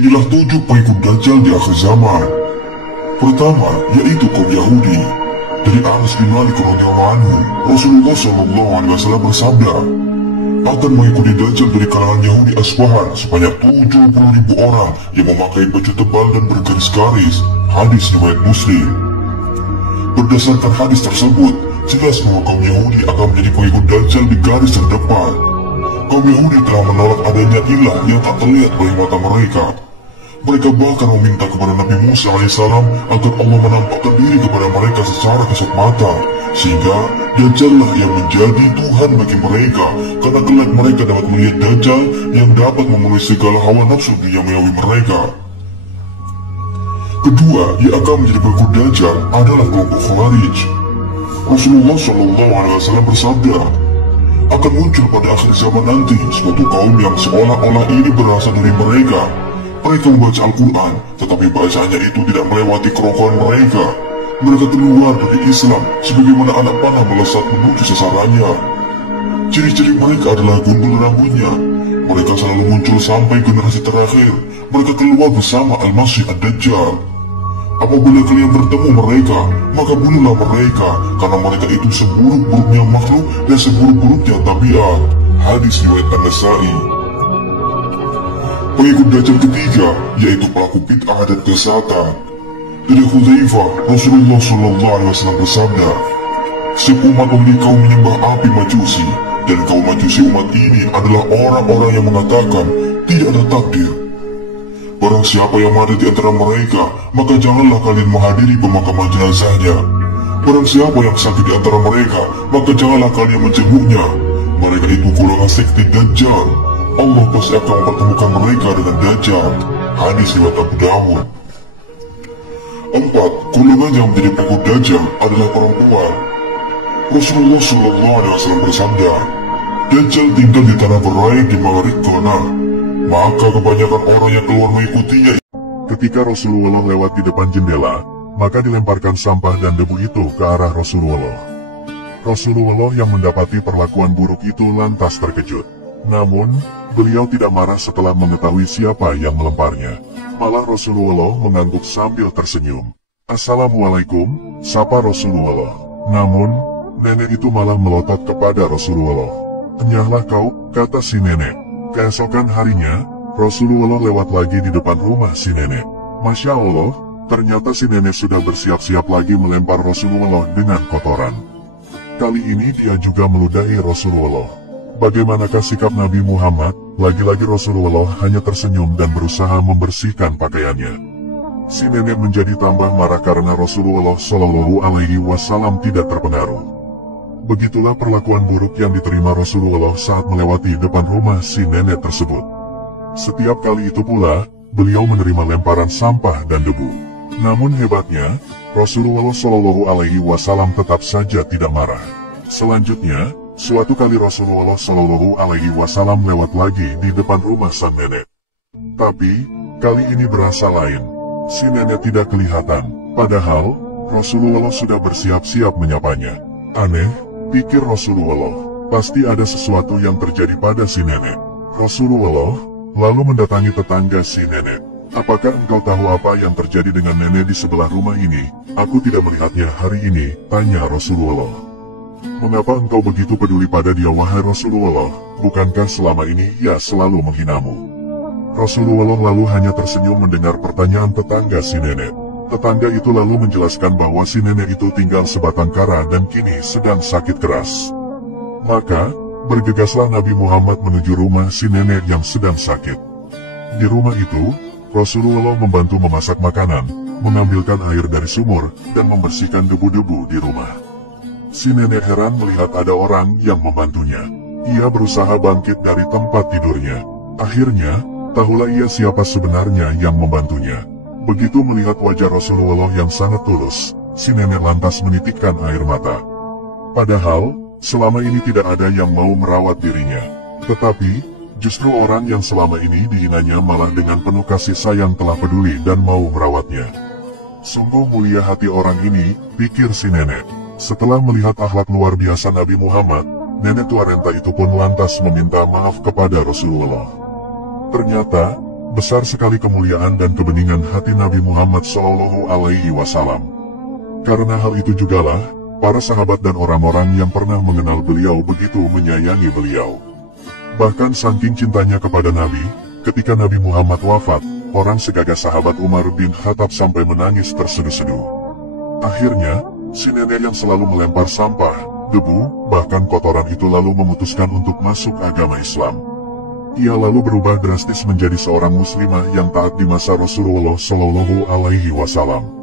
Inilah 7 pengikut Dajjal di akhir zaman. Pertama, yaitu kaum Yahudi. Dari Anas bin Malik radhiyallahu anhu, Rasulullah SAW bersabda, akan mengikuti Dajjal dari kalangan Yahudi Asfahan sebanyak 70.000 orang yang memakai baju tebal dan bergaris-garis. Hadis riwayat Muslim. Berdasarkan hadis tersebut, jelas bahwa kaum Yahudi akan menjadi pengikut Dajjal di garis terdepan. Kaum Yahudi telah menolak adanya ilah yang tak terlihat oleh mata mereka. Mereka bahkan meminta kepada Nabi Musa alaihissalam agar Allah menampakkan diri kepada mereka secara kasat mata, sehingga Dajjallah yang menjadi Tuhan bagi mereka, karena kelak mereka dapat melihat Dajjal yang dapat memenuhi segala hawa nafsu duniawi mereka. Kedua, yang akan menjadi pengikut Dajjal adalah kelompok Khawarij. Rasulullah SAW bersabda, akan muncul pada akhir zaman nanti suatu kaum yang seolah-olah ini berasal dari mereka. Mereka membaca Al-Quran, tetapi bacaannya itu tidak melewati kerongkongan mereka. Mereka keluar dari Islam sebagaimana anak panah melesat menuju sasarannya. Ciri-ciri mereka adalah gundul rambutnya. Mereka selalu muncul sampai generasi terakhir. Mereka keluar bersama Al-Masih Ad-Dajjal. Apabila kalian bertemu mereka, maka bunuhlah mereka, karena mereka itu seburuk-buruknya makhluk dan seburuk-buruknya tabiat. Hadis riwayat An-Nasa'i. Pengikut Dajjal ketiga, yaitu pelaku bid'ah dan kesesatan. Dari Hudzaifah, Rasulullah SAW bersabda, setiap umat memiliki kaum menyembah api Majusi, dan kaum Majusi umat ini adalah orang-orang yang mengatakan tidak ada takdir. Barang siapa yang mati di antara mereka, maka janganlah kalian menghadiri pemakaman jenazahnya. Barang siapa yang sakit di antara mereka, maka janganlah kalian menjenguknya. Mereka itu golongan sekte Dajjal. Allah pasti akan mempertemukan mereka dengan Dajjal. Hadis riwayat Abu Dawud. 4. Golongan yang menjadi pengikut Dajjal adalah perempuan. Rasulullah SAW bersabda, Dajjal tinggal di tanah berai di Maghrib Ghana, maka kebanyakan orang yang keluar mengikutinya. Ketika Rasulullah lewat di depan jendela, maka dilemparkan sampah dan debu itu ke arah Rasulullah. Rasulullah yang mendapati perlakuan buruk itu lantas terkejut. Namun, beliau tidak marah setelah mengetahui siapa yang melemparnya. Malah Rasulullah mengangguk sambil tersenyum. Assalamualaikum, sapa Rasulullah. Namun, nenek itu malah melotot kepada Rasulullah. Enyahlah kau, kata si nenek. Keesokan harinya, Rasulullah lewat lagi di depan rumah si nenek. Masya Allah, ternyata si nenek sudah bersiap-siap lagi melempar Rasulullah dengan kotoran. Kali ini dia juga meludahi Rasulullah. Bagaimanakah sikap Nabi Muhammad? Lagi-lagi Rasulullah hanya tersenyum dan berusaha membersihkan pakaiannya. Si nenek menjadi tambah marah karena Rasulullah SAW tidak terpengaruh. Begitulah perlakuan buruk yang diterima Rasulullah saat melewati depan rumah si nenek tersebut. Setiap kali itu pula, beliau menerima lemparan sampah dan debu. Namun hebatnya, Rasulullah SAW tetap saja tidak marah. Selanjutnya, suatu kali Rasulullah SAW lewat lagi di depan rumah sang nenek. Tapi, kali ini berasa lain. Si nenek tidak kelihatan, padahal Rasulullah sudah bersiap-siap menyapanya. Aneh, pikir Rasulullah, pasti ada sesuatu yang terjadi pada si nenek. Rasulullah lalu mendatangi tetangga si nenek. Apakah engkau tahu apa yang terjadi dengan nenek di sebelah rumah ini? Aku tidak melihatnya hari ini, tanya Rasulullah. Mengapa engkau begitu peduli pada dia wahai Rasulullah? Bukankah selama ini ia selalu menghinamu? Rasulullah lalu hanya tersenyum mendengar pertanyaan tetangga si nenek. Tetangga itu lalu menjelaskan bahwa si nenek itu tinggal sebatang kara dan kini sedang sakit keras. Maka, bergegaslah Nabi Muhammad menuju rumah si nenek yang sedang sakit. Di rumah itu, Rasulullah membantu memasak makanan, mengambilkan air dari sumur, dan membersihkan debu-debu di rumah. Si nenek heran melihat ada orang yang membantunya. Ia berusaha bangkit dari tempat tidurnya. Akhirnya, tahulah ia siapa sebenarnya yang membantunya. Begitu melihat wajah Rasulullah yang sangat tulus, si nenek lantas menitikkan air mata. Padahal, selama ini tidak ada yang mau merawat dirinya. Tetapi, justru orang yang selama ini dihinanya malah dengan penuh kasih sayang telah peduli dan mau merawatnya. Sungguh mulia hati orang ini, pikir si nenek. Setelah melihat akhlak luar biasa Nabi Muhammad, nenek tua renta itu pun lantas meminta maaf kepada Rasulullah. Ternyata, Besar sekali kemuliaan dan kebeningan hati Nabi Muhammad Shallallahu Alaihi Wasallam. Karena hal itu jugalah, para sahabat dan orang-orang yang pernah mengenal beliau begitu menyayangi beliau. Bahkan saking cintanya kepada Nabi, ketika Nabi Muhammad wafat, orang segagas sahabat Umar bin Khattab sampai menangis terseduh-seduh. Akhirnya, si nenek yang selalu melempar sampah, debu, bahkan kotoran itu lalu memutuskan untuk masuk agama Islam. Ia lalu berubah drastis menjadi seorang muslimah yang taat di masa Rasulullah Shallallahu Alaihi Wasallam.